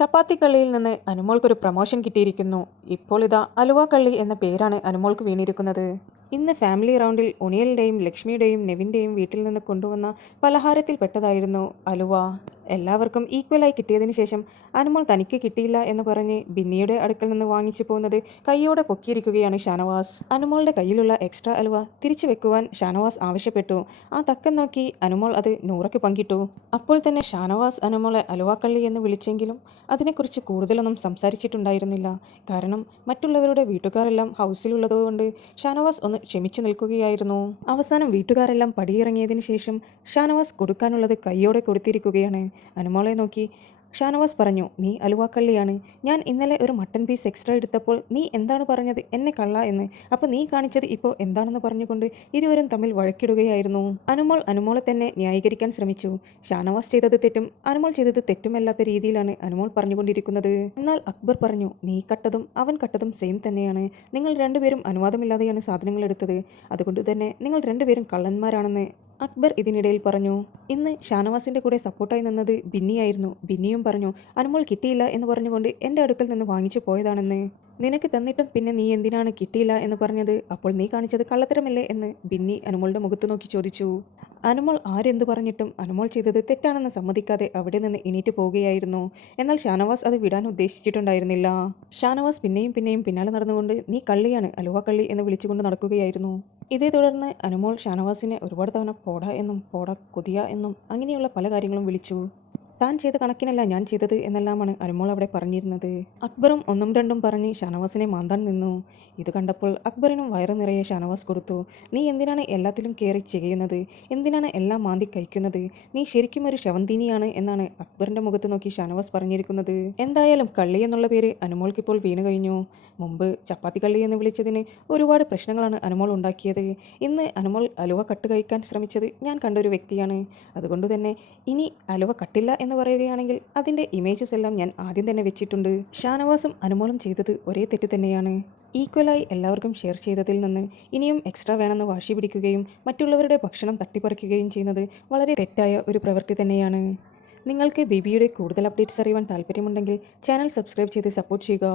ചപ്പാത്തി കള്ളിയിൽ നിന്ന് അനുമോൾക്കൊരു പ്രമോഷൻ കിട്ടിയിരിക്കുന്നു. ഇപ്പോൾ ഇതാ അലുവ കള്ളി എന്ന പേരാണ് അനുമോൾക്ക് വീണിരിക്കുന്നത്. ഇന്ന് ഫാമിലി റൗണ്ടിൽ ഉണിയലിൻ്റെയും ലക്ഷ്മിയുടെയും നെവിൻ്റെയും വീട്ടിൽ നിന്ന് കൊണ്ടുവന്ന പലഹാരത്തിൽ പെട്ടതായിരുന്നു അലുവ. എല്ലാവർക്കും ഈക്വലായി കിട്ടിയതിന് ശേഷം അനുമോൾ തനിക്ക് കിട്ടിയില്ല എന്ന് പറഞ്ഞ് ബിന്നിയുടെ അടുക്കൽ നിന്ന് വാങ്ങിച്ചു പോകുന്നത് കൈയോടെ പൊക്കിയിരിക്കുകയാണ് ഷാനവാസ്. അനുമോളുടെ കയ്യിലുള്ള എക്സ്ട്രാ അലുവ തിരിച്ചു വെക്കുവാൻ ഷാനവാസ് ആവശ്യപ്പെട്ടു. ആ തക്കം നോക്കി അനുമോൾ അത് നൂറയ്ക്ക് പങ്കിട്ടു. അപ്പോൾ തന്നെ ഷാനവാസ് അനുമോളെ അലുവാക്കള്ളി എന്ന് വിളിച്ചെങ്കിലും അതിനെക്കുറിച്ച് കൂടുതലൊന്നും സംസാരിച്ചിട്ടുണ്ടായിരുന്നില്ല. കാരണം മറ്റുള്ളവരുടെ വീട്ടുകാരെല്ലാം ഹൗസിലുള്ളതുകൊണ്ട് ഷാനവാസ് ഒന്ന് ക്ഷമിച്ചു നിൽക്കുകയായിരുന്നു. അവസാനം വീട്ടുകാരെല്ലാം പടിയിറങ്ങിയതിന് ശേഷം ഷാനവാസ് കൊടുക്കാനുള്ളത് കൈയോടെ കൊടുത്തിരിക്കുകയാണ്. അനുമോളെ നോക്കി ഷാനവാസ് പറഞ്ഞു, നീ അലുവാക്കള്ളിയാണ്. ഞാൻ ഇന്നലെ ഒരു മട്ടൻ പീസ് എക്സ്ട്രാ എടുത്തപ്പോൾ നീ എന്താണ് പറഞ്ഞത്? എന്നെ കള്ള എന്ന്. അപ്പോൾ നീ കാണിച്ചത് ഇപ്പോൾ എന്താണെന്ന് പറഞ്ഞുകൊണ്ട് ഇരുവരും തമ്മിൽ വഴക്കിടുകയായിരുന്നു. അനുമോളെ തന്നെ ന്യായീകരിക്കാൻ ശ്രമിച്ചു. ഷാനവാസ് ചെയ്തത് തെറ്റും അനുമോൾ ചെയ്തത് തെറ്റുമല്ലാത്ത രീതിയിലാണ് അനുമോൾ പറഞ്ഞുകൊണ്ടിരിക്കുന്നത്. എന്നാൽ അക്ബർ പറഞ്ഞു, നീ കട്ടതും അവൻ കട്ടതും സെയിം തന്നെയാണ്. നിങ്ങൾ രണ്ടുപേരും അനുവാദമില്ലാതെയാണ് സാധനങ്ങൾ എടുത്തത്. അതുകൊണ്ട് തന്നെ നിങ്ങൾ രണ്ടുപേരും കള്ളന്മാരാണെന്ന് അക്ബർ ഇതിനിടയിൽ പറഞ്ഞു. ഇന്ന് ഷാനവാസിന്റെ കൂടെ സപ്പോർട്ടായി നിന്നത് ബിന്നിയായിരുന്നു. ബിന്നിയും പറഞ്ഞു, അനുമോൾ കിട്ടിയില്ല എന്ന് പറഞ്ഞുകൊണ്ട് എൻ്റെ അടുക്കൽ നിന്ന് വാങ്ങിച്ചു പോയതാണെന്ന്. നിനക്ക് തന്നിട്ടും പിന്നെ നീ എന്തിനാണ് കിട്ടിയില്ല എന്ന് പറഞ്ഞത്? അപ്പോൾ നീ കാണിച്ചത് കള്ളത്തരമല്ലേ എന്ന് ബിന്നി അനുമോളുടെ മുഖത്ത് നോക്കി ചോദിച്ചു. അനുമോൾ ആരെന്ത് പറഞ്ഞിട്ടും അനുമോൾ ചെയ്തത് തെറ്റാണെന്ന് സമ്മതിക്കാതെ അവിടെ നിന്ന് എണീറ്റ് പോവുകയായിരുന്നു. എന്നാൽ ഷാനവാസ് അത് വിടാൻ ഉദ്ദേശിച്ചിട്ടുണ്ടായിരുന്നില്ല. ഷാനവാസ് പിന്നെയും പിന്നാലെ നടന്നുകൊണ്ട് നീ കള്ളിയാണ്, അലുവ കള്ളി എന്ന് വിളിച്ചുകൊണ്ട് നടക്കുകയായിരുന്നു. ഇതേ തുടർന്ന് അനുമോൾ ഷാനവാസിനെ ഒരുപാട് തവണ പോട എന്നും പോട കൊതിയ എന്നും അങ്ങനെയുള്ള പല കാര്യങ്ങളും വിളിച്ചു. താൻ ചെയ്ത കണക്കിനല്ല ഞാൻ ചെയ്തത് എന്നെല്ലാമാണ് അനുമോൾ അവിടെ പറഞ്ഞിരുന്നത്. അക്ബറും ഒന്നും രണ്ടും പറഞ്ഞ് ഷാനവാസിനെ മാന്താൻ നിന്നു. ഇത് കണ്ടപ്പോൾ അക്ബറിനും വയറു നിറയെ ഷാനവാസ് കൊടുത്തു. നീ എന്തിനാണ് എല്ലാത്തിലും കയറി ചെയ്യുന്നത്? എന്തിനാണ് എല്ലാം മാന്തി കഴിക്കുന്നത്? നീ ശരിക്കും ഒരു ശവന്തീനിയാണ് എന്നാണ് അക്ബറിന്റെ മുഖത്ത് നോക്കി ഷാനവാസ് പറഞ്ഞിരിക്കുന്നത്. എന്തായാലും കള്ളി എന്നുള്ള പേര് അനുമോൾക്കിപ്പോൾ വീണു കഴിഞ്ഞു. മുമ്പ് ചപ്പാത്തി കള്ളി എന്ന് വിളിച്ചതിന് ഒരുപാട് പ്രശ്നങ്ങളാണ് അനുമോൾ ഉണ്ടാക്കിയത്. ഇന്ന് അനുമോൾ അലുവ കട്ട് കഴിക്കാൻ ശ്രമിച്ചത് ഞാൻ കണ്ടൊരു വ്യക്തിയാണ്. അതുകൊണ്ട് തന്നെ ഇനി അലുവ കട്ടില്ല എന്ന് പറയുകയാണെങ്കിൽ അതിൻ്റെ ഇമേജസ് എല്ലാം ഞാൻ ആദ്യം തന്നെ വെച്ചിട്ടുണ്ട്. ഷാനവാസും അനുമോളും ചെയ്തത് ഒരേ തെറ്റ് തന്നെയാണ്. ഈക്വലായി എല്ലാവർക്കും ഷെയർ ചെയ്തതിൽ നിന്ന് ഇനിയും എക്സ്ട്രാ വേണമെന്ന് വാശി പിടിക്കുകയും മറ്റുള്ളവരുടെ ഭക്ഷണം തട്ടിപ്പറിക്കുകയും ചെയ്യുന്നത് വളരെ തെറ്റായ ഒരു പ്രവൃത്തി തന്നെയാണ്. നിങ്ങൾക്ക് ബിബിയുടെ കൂടുതൽ അപ്ഡേറ്റ്സ് അറിയുവാൻ താല്പര്യമുണ്ടെങ്കിൽ ചാനൽ സബ്സ്ക്രൈബ് ചെയ്ത് സപ്പോർട്ട് ചെയ്യുക.